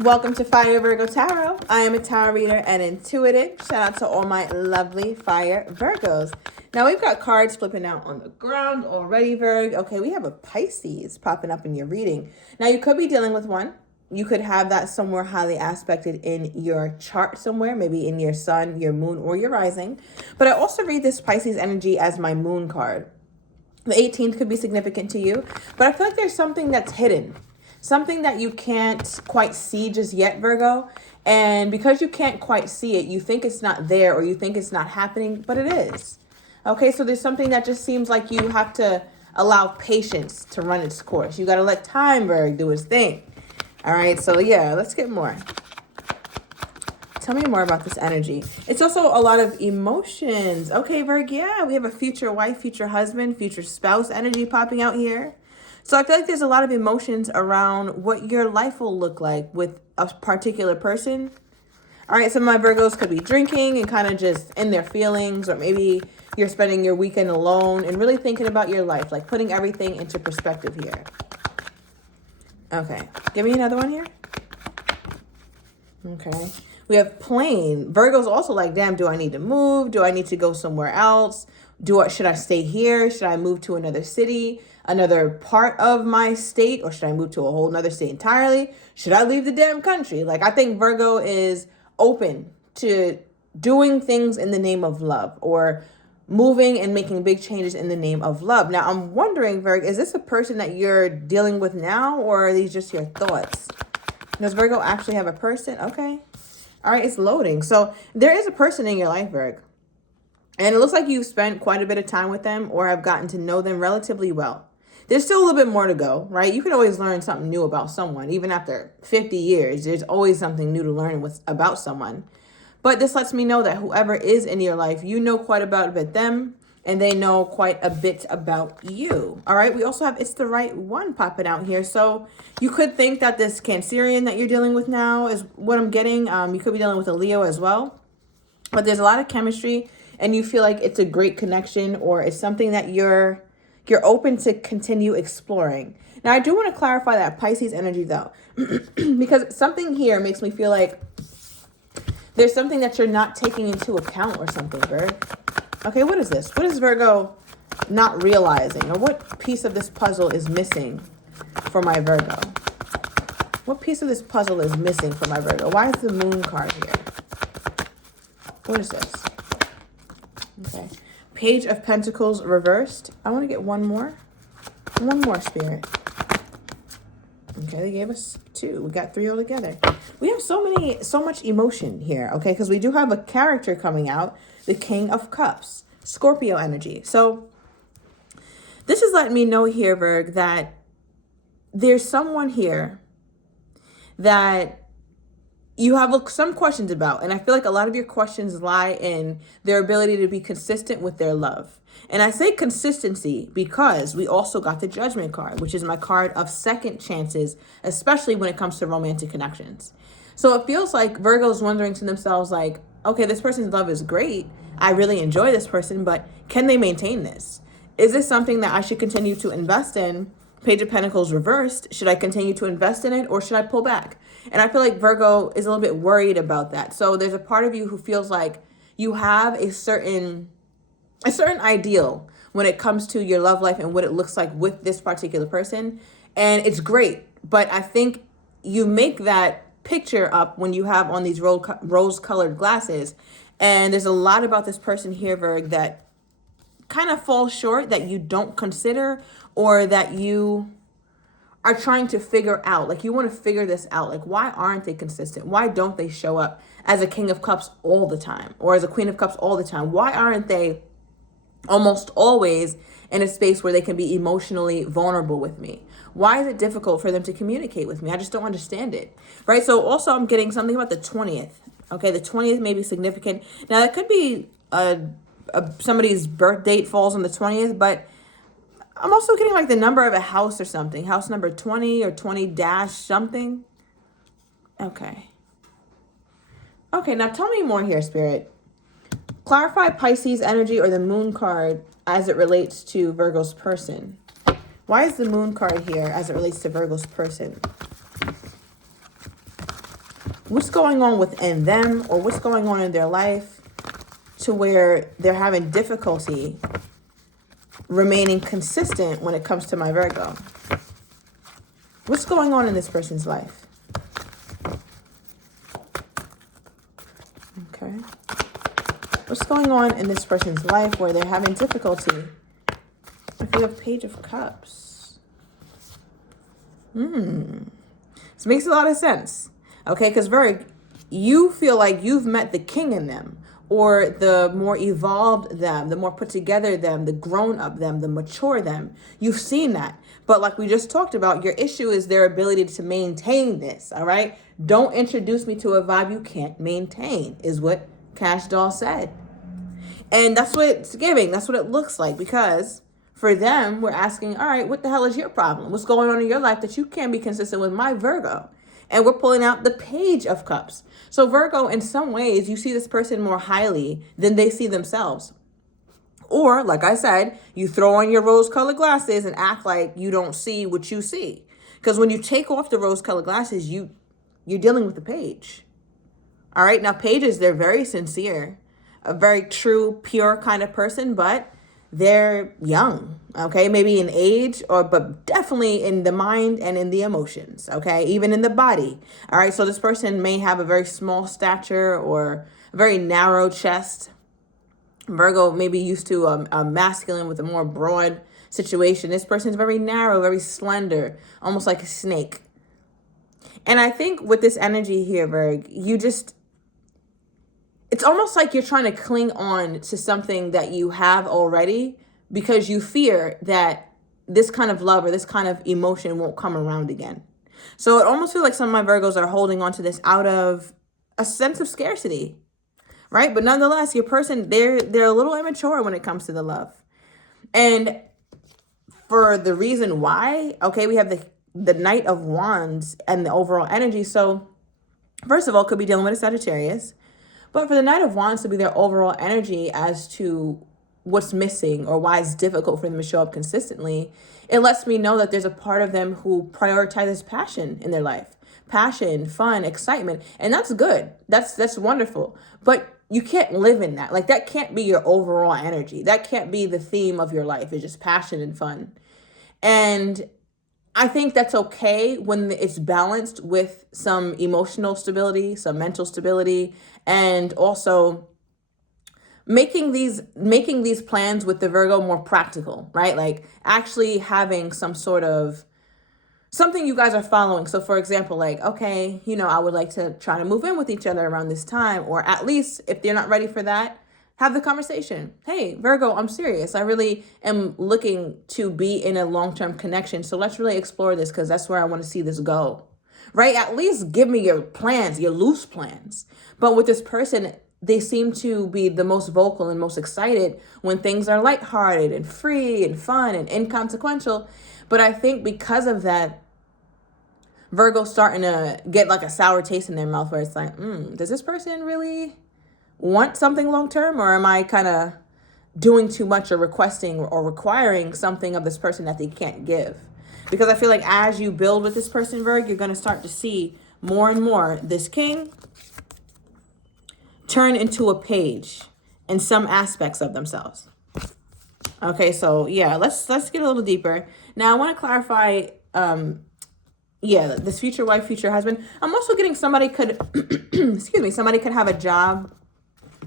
Welcome to Fire Virgo Tarot. I am a tarot reader and intuitive. Shout out to all my lovely Fire Virgos. Now we've got cards flipping out on the ground already, Virg. Okay, we have a Pisces popping up in your reading. Now you could be dealing with one. You could have that somewhere highly aspected in your chart somewhere, maybe in your sun, your moon, or your rising. But I also read this Pisces energy as my moon card. The 18th could be significant to you, but I feel like there's something that's hidden. Something that you can't quite see just yet, Virgo. And because you can't quite see it, you think it's not there or you think it's not happening, but it is. Okay, so there's something that just seems like you have to allow patience to run its course. You got to let time, Virg, do its thing. All right, so yeah, let's get more. Tell me more about this energy. It's also a lot of emotions. Okay, Virg, yeah, we have a future wife, future husband, future spouse energy popping out here. So I feel like there's a lot of emotions around what your life will look like with a particular person. All right, some of my Virgos could be drinking and kind of just in their feelings, or maybe you're spending your weekend alone and really thinking about your life, like putting everything into perspective here. Okay, give me another one here. Okay, we have plane. Virgo's also like, damn, do I need to move? Do I need to go somewhere else? Should I stay here? Should I move to another city, another part of my state, or should I move to a whole nother state entirely? Should I leave the damn country? Like, I think Virgo is open to doing things in the name of love, or moving and making big changes in the name of love. Now, I'm wondering, Virgo, is this a person that you're dealing with now, or are these just your thoughts? Does Virgo actually have a person? Okay. All right, it's loading. So there is a person in your life, Virgo. And it looks like you've spent quite a bit of time with them or have gotten to know them relatively well. There's still a little bit more to go, right? You can always learn something new about someone. Even after 50 years, there's always something new to learn about someone. But this lets me know that whoever is in your life, you know quite about them, and they know quite a bit about you. All right, we also have It's the Right One popping out here. So you could think that this Cancerian that you're dealing with now is what I'm getting. You could be dealing with a Leo as well. But there's a lot of chemistry, and you feel like it's a great connection, or it's something that you're open to continue exploring. Now, I do want to clarify that Pisces energy, though, because something here makes me feel like there's something that you're not taking into account or something, Virgo. Okay, what is this? What is Virgo not realizing, or what piece of this puzzle is missing for my Virgo? What piece of this puzzle is missing for my Virgo? Why is the Moon card here? What is this? Okay. Page of Pentacles reversed. I want to get one more. One more, Spirit. Okay, they gave us two. We got three altogether. We have so much emotion here, okay? Because we do have a character coming out, the King of Cups, Scorpio energy. So this is letting me know here, Virg, that there's someone here that you have some questions about. And I feel like a lot of your questions lie in their ability to be consistent with their love. And I say consistency because we also got the Judgment card, which is my card of second chances, especially when it comes to romantic connections. So it feels like Virgo's wondering to themselves, like, okay, this person's love is great. I really enjoy this person, but can they maintain this? Is this something that I should continue to invest in? Page of Pentacles reversed. Should I continue to invest in it, or should I pull back? And I feel like Virgo is a little bit worried about that. So there's a part of you who feels like you have a certain ideal when it comes to your love life and what it looks like with this particular person. And it's great. But I think you make that picture up when you have on these rose-colored glasses. And there's a lot about this person here, Virg, that kind of falls short, that you don't consider, or that you are trying to figure out. Like, you want to figure this out. Like, why aren't they consistent? Why don't they show up as a King of Cups all the time, or as a Queen of Cups all the time? Why aren't they almost always in a space where they can be emotionally vulnerable with me? Why is it difficult for them to communicate with me? I just don't understand it, right? So also I'm getting something about the 20th. Okay, the 20th may be significant. Now, that could be somebody's birth date falls on the 20th, but I'm also getting like the number of a house or something. House number 20 or 20 dash something. Okay. Okay, now tell me more here, Spirit. Clarify Pisces energy or the Moon card as it relates to Virgo's person. Why is the Moon card here as it relates to Virgo's person? What's going on within them, or what's going on in their life to where they're having difficulty remaining consistent when it comes to my Virgo? What's going on in this person's life? Okay. What's going on in this person's life where they're having difficulty? If you have Page of Cups. This makes a lot of sense. Okay, because Virgo, you feel like you've met the king in them, or the more evolved them, the more put together them, the grown up them, the mature them. You've seen that. But like we just talked about, your issue is their ability to maintain this, all right? Don't introduce me to a vibe you can't maintain, is what Cash Doll said. And that's what it's giving. That's what it looks like, because for them, we're asking, all right, what the hell is your problem? What's going on in your life that you can't be consistent with my Virgo? And we're pulling out the Page of Cups. So Virgo, in some ways, you see this person more highly than they see themselves. Or, like I said, you throw on your rose-colored glasses and act like you don't see what you see. Because when you take off the rose-colored glasses, you're dealing with the Page. All right, now Pages, they're very sincere, a very true, pure kind of person, but they're young, okay? Maybe in age, but definitely in the mind and in the emotions, okay? Even in the body, all right? So this person may have a very small stature or a very narrow chest. Virgo may be used to a masculine with a more broad situation. This person is very narrow, very slender, almost like a snake. And I think with this energy here, Virgo, it's almost like you're trying to cling on to something that you have already because you fear that this kind of love or this kind of emotion won't come around again. So it almost feels like some of my Virgos are holding on to this out of a sense of scarcity, right? But nonetheless, your person, they're a little immature when it comes to the love. And for the reason why, okay, we have the Knight of Wands and the overall energy. So first of all, could be dealing with a Sagittarius. But for the Knight of Wands to be their overall energy as to what's missing or why it's difficult for them to show up consistently, it lets me know that there's a part of them who prioritizes passion in their life. Passion, fun, excitement. And that's good. That's wonderful. But you can't live in that. Like, that can't be your overall energy. That can't be the theme of your life. It's just passion and fun. And I think that's okay when it's balanced with some emotional stability, some mental stability, and also making these plans with the Virgo more practical, right? Like actually having some sort of something you guys are following. So for example, like, okay, I would like to try to move in with each other around this time, or at least if they're not ready for that, have the conversation. Hey, Virgo, I'm serious. I really am looking to be in a long-term connection. So let's really explore this because that's where I want to see this go, right? At least give me your plans, your loose plans. But with this person, they seem to be the most vocal and most excited when things are lighthearted and free and fun and inconsequential. But I think because of that, Virgo's starting to get like a sour taste in their mouth where it's like, does this person really want something long-term, or am I kind of doing too much or requesting or requiring something of this person that they can't give? Because I feel like as you build with this person, Virgo, you're going to start to see more and more this king turn into a page in some aspects of themselves. Okay, so yeah, let's get a little deeper. Now I want to clarify, this future wife, future husband. I'm also getting somebody could, somebody could have a job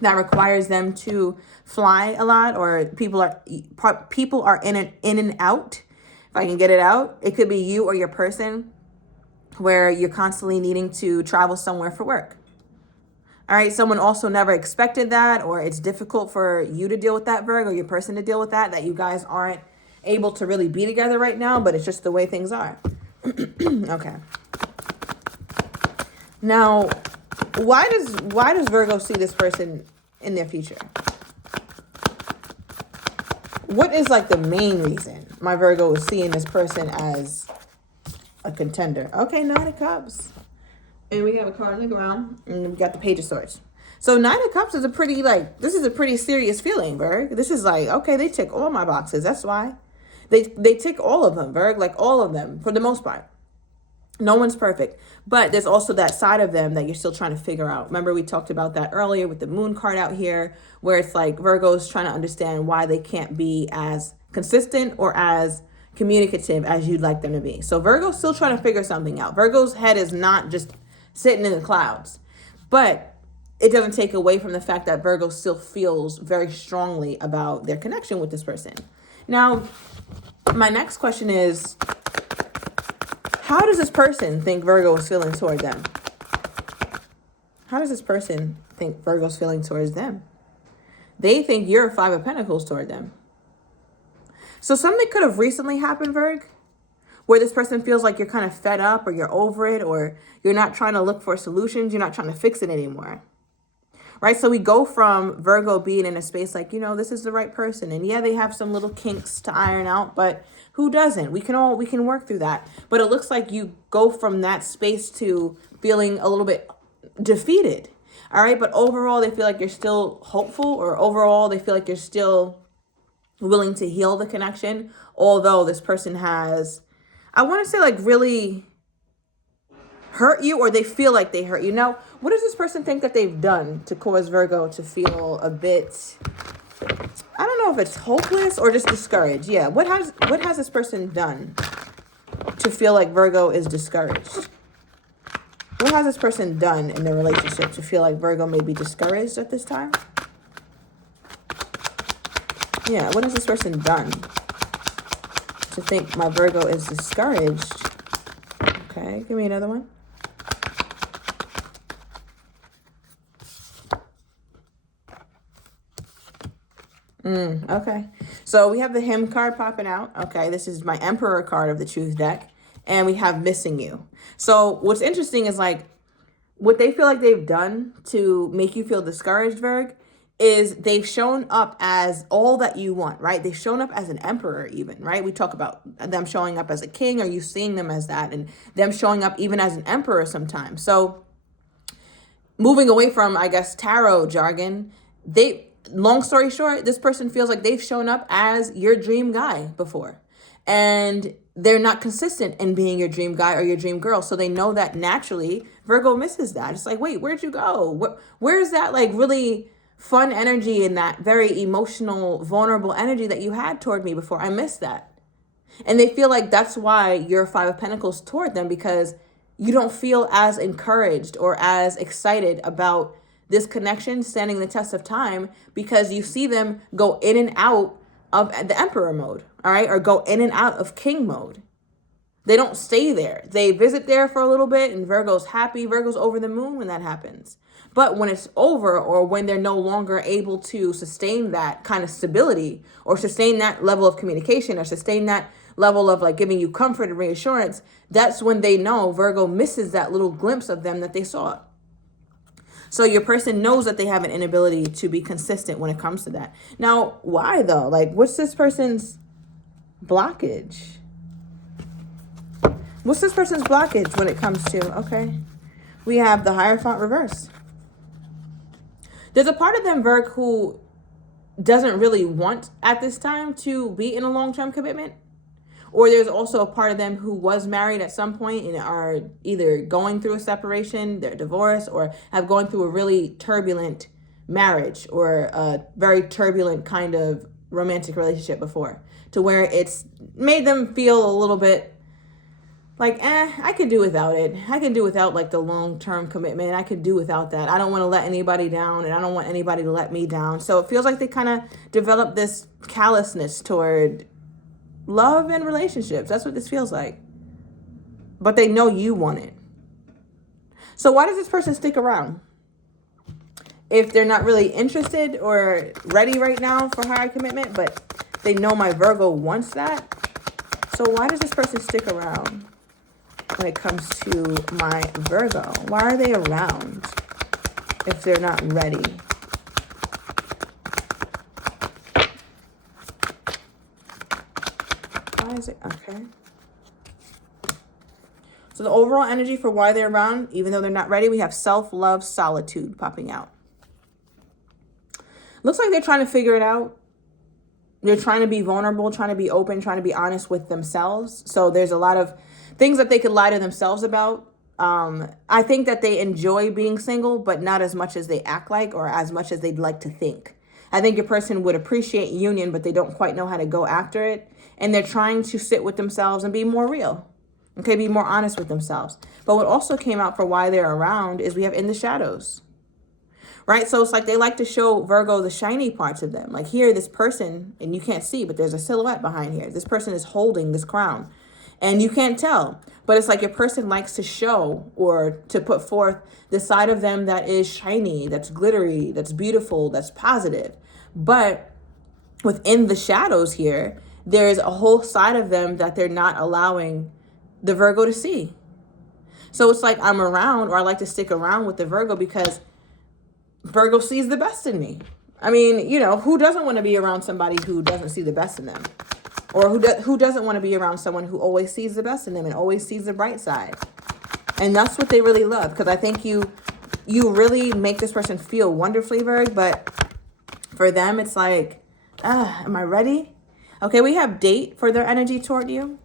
that requires them to fly a lot, or people are in and out. If I can get it out, it could be you or your person where you're constantly needing to travel somewhere for work. All right, someone also never expected that, or it's difficult for you to deal with that, Virgo, or your person to deal with that you guys aren't able to really be together right now, but it's just the way things are. Okay. Now, why does Virgo see this person in their future? What is like the main reason my Virgo is seeing this person as a contender? Okay, Nine of Cups. And we have a card on the ground, and we got the Page of Swords. So Nine of Cups is a pretty serious feeling, Virgo. This is like, okay, they tick all my boxes. That's why. They tick all of them, Virgo, like all of them for the most part. No one's perfect, but there's also that side of them that you're still trying to figure out. Remember, we talked about that earlier with the moon card out here, where it's like Virgo's trying to understand why they can't be as consistent or as communicative as you'd like them to be. So Virgo's still trying to figure something out. Virgo's head is not just sitting in the clouds, but it doesn't take away from the fact that Virgo still feels very strongly about their connection with this person. Now, my next question is, how does this person think Virgo is feeling toward them? How does this person think Virgo's feeling towards them? They think you're a Five of Pentacles toward them. So something could have recently happened, Virg, where this person feels like you're kind of fed up, or you're over it, or you're not trying to look for solutions. You're not trying to fix it anymore. Right? So we go from Virgo being in a space like, this is the right person. And yeah, they have some little kinks to iron out, but who doesn't? We can work through that. But it looks like you go from that space to feeling a little bit defeated. All right. But overall, they feel like you're still hopeful, or overall, they feel like you're still willing to heal the connection. Although this person has, I want to say, like, really hurt you, or they feel like they hurt you. Now, what does this person think that they've done to cause Virgo to feel a bit, I don't know if it's hopeless or just discouraged? Yeah, what has this person done to feel like Virgo is discouraged? What has this person done in their relationship to feel like Virgo may be discouraged at this time? Yeah, what has this person done to think my Virgo is discouraged? Okay, give me another one. Okay, so we have the him card popping out. Okay, this is my Emperor card of the Truth deck, and we have missing you. So what's interesting is, like, what they feel like they've done to make you feel discouraged, Virg, is they've shown up as all that you want, right? They've shown up as an emperor even, right? We talk about them showing up as a king. Are you seeing them as that? And them showing up even as an emperor sometimes. So moving away from, I guess, tarot jargon, long story short, this person feels like they've shown up as your dream guy before. And they're not consistent in being your dream guy or your dream girl. So they know that naturally Virgo misses that. It's like, wait, where'd you go? Where's that, like, really fun energy and that very emotional, vulnerable energy that you had toward me before? I missed that. And they feel like that's why you're Five of Pentacles toward them, because you don't feel as encouraged or as excited about this connection standing the test of time, because you see them go in and out of the Emperor mode, all right, or go in and out of King mode. They don't stay there. They visit there for a little bit, and Virgo's happy. Virgo's over the moon when that happens. But when it's over, or when they're no longer able to sustain that kind of stability, or sustain that level of communication, or sustain that level of, like, giving you comfort and reassurance, that's when they know Virgo misses that little glimpse of them that they saw. So your person knows that they have an inability to be consistent when it comes to that. Now, why though? Like, what's this person's blockage? What's this person's blockage when it comes to, okay, we have the Hierophant reverse. There's a part of them, Virg, who doesn't really want at this time to be in a long-term commitment. Or there's also a part of them who was married at some point and are either going through a separation, they're divorced, or have gone through a really turbulent marriage or a very turbulent kind of romantic relationship before, to where it's made them feel a little bit like, I could do without it. I can do without, like, the long-term commitment. I could do without that. I don't want to let anybody down, and I don't want anybody to let me down. So it feels like they kind of develop this callousness toward love and relationships. That's what this feels like. But they know you want it. So why does this person stick around? If they're not really interested or ready right now for higher commitment, but they know my Virgo wants that. So why does this person stick around when it comes to my Virgo? Why are they around if they're not ready? Why is it? Okay. So the overall energy for why they're around, even though they're not ready, we have self-love, solitude popping out. Looks like they're trying to figure it out. They're trying to be vulnerable, trying to be open, trying to be honest with themselves. So there's things that they could lie to themselves about. I think that they enjoy being single, but not as much as they act like or as much as they'd like to think. I think your person would appreciate union, but they don't quite know how to go after it. And they're trying to sit with themselves and be more real. Okay, be more honest with themselves. But what also came out for why they're around is we have in the shadows. Right? So it's like they like to show Virgo the shiny parts of them. Like here, this person, and you can't see, but there's a silhouette behind here. This person is holding this crown. And you can't tell. But it's like your person likes to show or to put forth the side of them that is shiny, that's glittery, that's beautiful, that's positive. But within the shadows here, there's a whole side of them that they're not allowing the Virgo to see. So it's like I'm around, or I like to stick around with the Virgo because Virgo sees the best in me. I mean, you know, who doesn't want to be around somebody who doesn't see the best in them? Or who doesn't want to be around someone who always sees the best in them and always sees the bright side? And that's what they really love, because I think you really make this person feel wonderfully, Virg, but for them, it's like, am I ready? Okay, we have date for their energy toward you.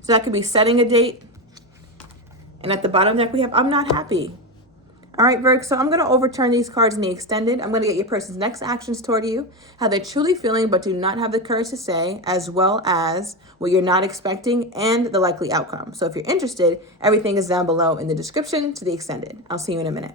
So that could be setting a date. And at the bottom deck, we have, I'm not happy. All right, Virg, so I'm going to overturn these cards in the extended. I'm going to get your person's next actions toward you, how they're truly feeling but do not have the courage to say, as well as what you're not expecting and the likely outcome. So if you're interested, everything is down below in the description to the extended. I'll see you in a minute.